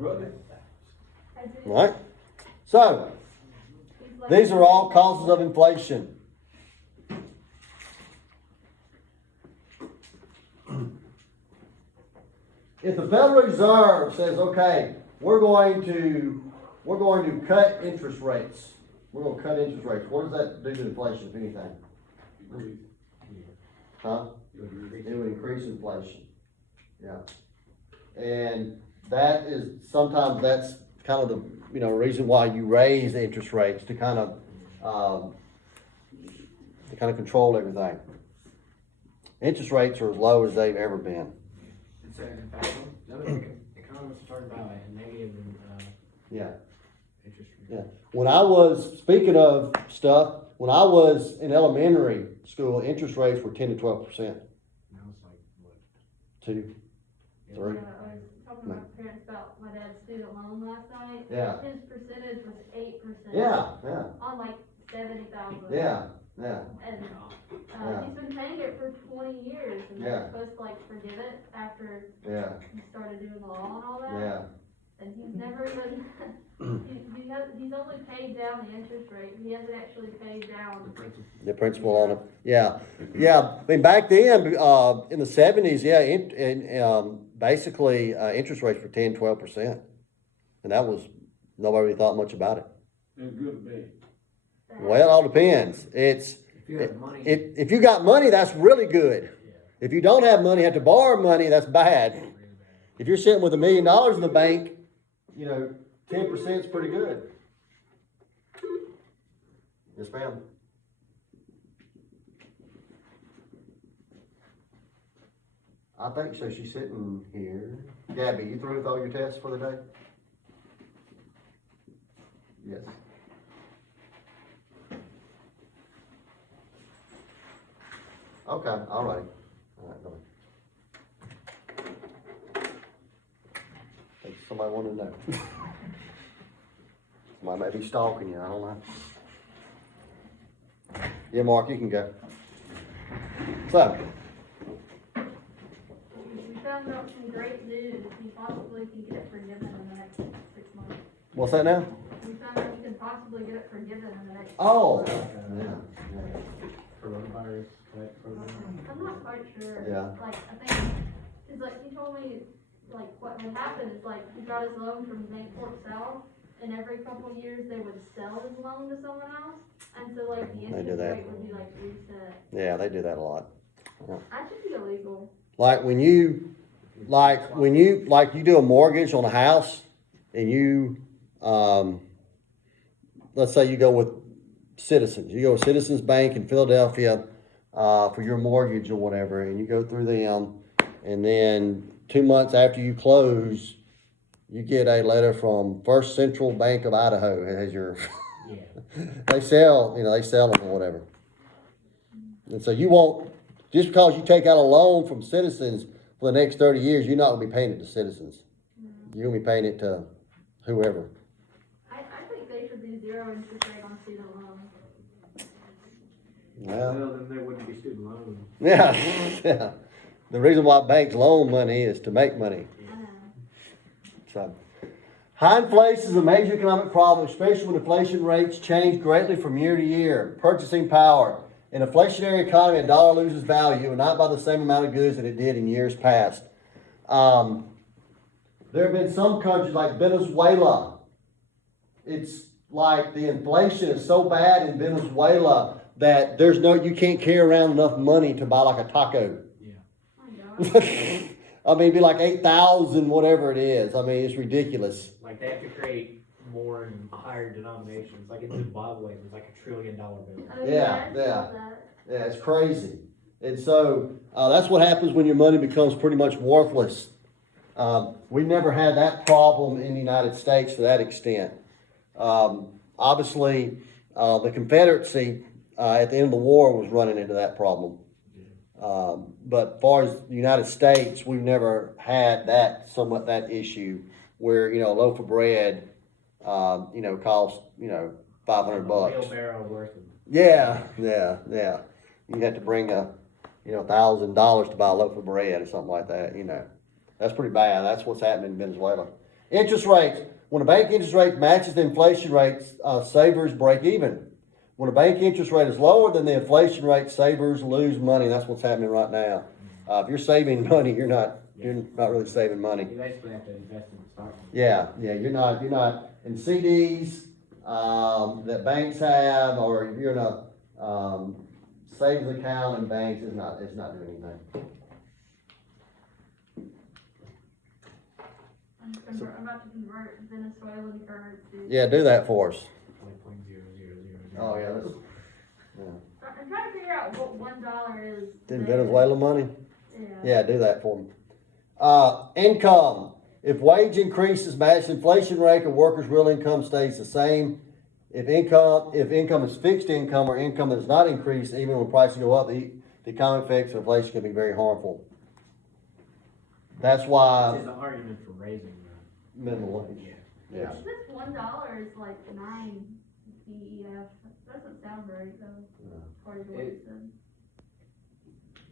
brother. Right? So, these are all causes of inflation. If the Federal Reserve says, okay, we're going to cut interest rates. We're going to cut interest rates. What does that do to inflation, if anything? Huh? It would increase inflation. Yeah. And that is, sometimes that's kind of the, reason why you raise the interest rates to kind of control everything. Interest rates are as low as they've ever been. So, in fact, economists are talking about a negative Yeah. interest rate. Yeah. When I was, speaking of stuff, when I was in elementary school, interest rates were 10 to 12%. Now it's like, what? 2, 3. Yeah, I was talking to my parents about my dad's student loan last night. Yeah. His percentage was 8%. Yeah, yeah, On like 70,000. yeah, yeah. And Yeah. he's been paying it for 20 years, and Yeah. they're supposed to like forgive it after Yeah, he started doing the law and all that. yeah. And he's never even he's only paid down the interest rate. He hasn't actually paid down. The principal on it. Yeah, yeah. I mean, back then, in the 70s, yeah, basically, interest rates were 10, 12%. And that was, nobody really thought much about it. It's good to be. Well, it all depends. It's, If you have money. if you got money, that's really good. Yeah, If you don't have money, have to borrow money, that's bad. really bad. If you're sitting with $1 million in the bank, 10% is pretty good. Yes, ma'am. I think so. She's sitting here. Gabby, you through with all your tests for the day? Yes. Okay, all right. All right, go ahead. Think somebody wanted to know. Somebody may be stalking you, I don't know. Yeah, Mark, you can go. So, We found out some great news. He possibly can get it forgiven in the next 6 months. what's that now? We found out he can possibly get it forgiven in the next. Oh, 6 months. yeah, Coronavirus type program. I'm not quite sure. Yeah. Like, I think, cause like he told me, like what would happen is like he got his loan from Mayport South, and every couple of years they would sell his loan to someone else, and so like the They do interest that. rate would be like reset. yeah, they do that a lot. That should be illegal. Like when you do a mortgage on a house and you, let's say you go with Citizens, you go with Citizens Bank in Philadelphia, for your mortgage or whatever, and you go through them, and then 2 months after you close, you get a letter from First Central Bank of Idaho as your, Yeah. they sell them or whatever. And so you won't, just because you take out a loan from Citizens for the next 30 years, you're not gonna be paying it to Citizens. You're gonna be paying it to whoever. I think they should do 0 interest rate on student loans. Well, Well, then there wouldn't be student loans. yeah, yeah. The reason why banks loan money is to make money. I know. So, high inflation is a major economic problem, especially when inflation rates change greatly from year to year. Purchasing power. In an inflationary economy, a dollar loses value, and not by the same amount of goods that it did in years past. There have been some countries like Venezuela. It's like the inflation is so bad in Venezuela that you can't carry around enough money to buy like a taco. Yeah. My God. I mean, it'd be like 8,000, whatever it is. I mean, it's ridiculous. Like they have to create more and higher denominations. Like in Zimbabwe, it was like $1 trillion bill. Oh, Yeah, I saw yeah. that. Yeah, it's crazy. And so that's what happens when your money becomes pretty much worthless. We never had that problem in the United States to that extent. Obviously, the Confederacy at the end of the war was running into that problem. But as far as the United States, we've never had that issue where, a loaf of bread, costs, $500. Wheelbarrow worth of. Yeah. You have to bring $1,000 to buy a loaf of bread or something like that, That's pretty bad. That's what's happening in Venezuela. Interest rates. When a bank interest rate matches the inflation rates, savers break even. When a bank interest rate is lower than the inflation rate, savers lose money. That's what's happening right now. If you're saving money, you're not really saving money. You basically have to invest in the stock market. Yeah, you're not in CDs, that banks have, or if you're in a, savings account in banks, it's not doing anything. I'm about to convert Venezuelan currency. Yeah, do that for us. Like 0.0000. Oh, yeah, that's, I'm trying to figure out what $1 is. in Venezuela money? Yeah. Yeah, do that for me. Income. If wage increases match inflation rate or workers' real income stays the same. If income is fixed income or income that does not increase, even when prices go up, the economic effects of inflation can be very harmful. That's why Which is an argument for raising minimum wage. Yeah. This $1 is like 9 DEF. Doesn't sound right though, according to what it said.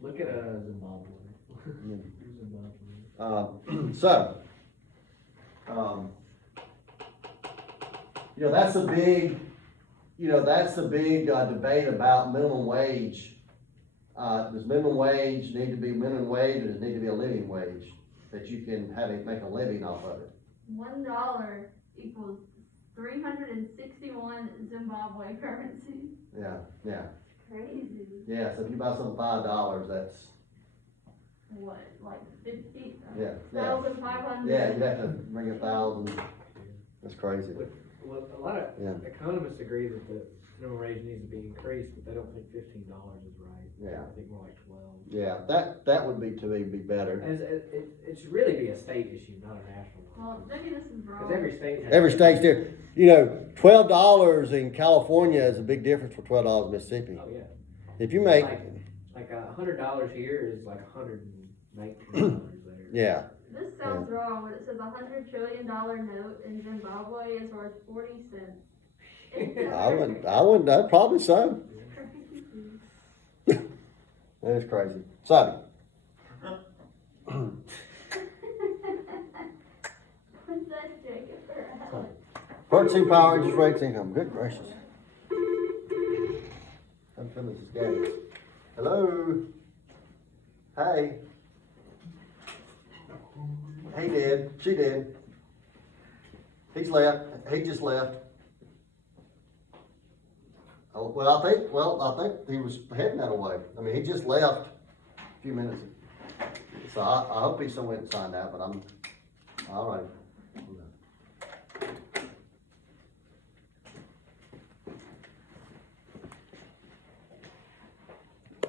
Look at Zimbabwe. Zimbabwe. That's a big, debate about minimum wage. Does minimum wage need to be minimum wage, or does it need to be a living wage that you can make a living off of it? $1 equals 361 Zimbabwe currency. Yeah. Crazy. Yeah, so if you buy something $5, that's, What, like 50? Yeah. 1,500? yeah, you'd have to bring 1,000. That's crazy. Well, a lot of Yeah. economists agree that the minimum wage needs to be increased, but they don't think $15 is right. Yeah. I think more like 12. Yeah, that would be better. And it should really be a state issue, not a national one. Well, maybe this is wrong. Because every state has. Every state's different. $12 in California is a big difference for $12 in Mississippi. Oh, yeah. If you make, Like $100 here is like $119 there. yeah, This sounds wrong, but it says $100 trillion note in Zimbabwe is worth 40 cents. I'd probably so. That is crazy. So, What's that, Jacob or Alex? purchasing power, interest rates, income. Good gracious. I'm feeling this game. Hello. Hey. He did. She did. He's left. He just left. Oh, well, I think he was heading that way. I mean, he just left a few minutes ago. So I hope he still went and signed that, but I'm all right.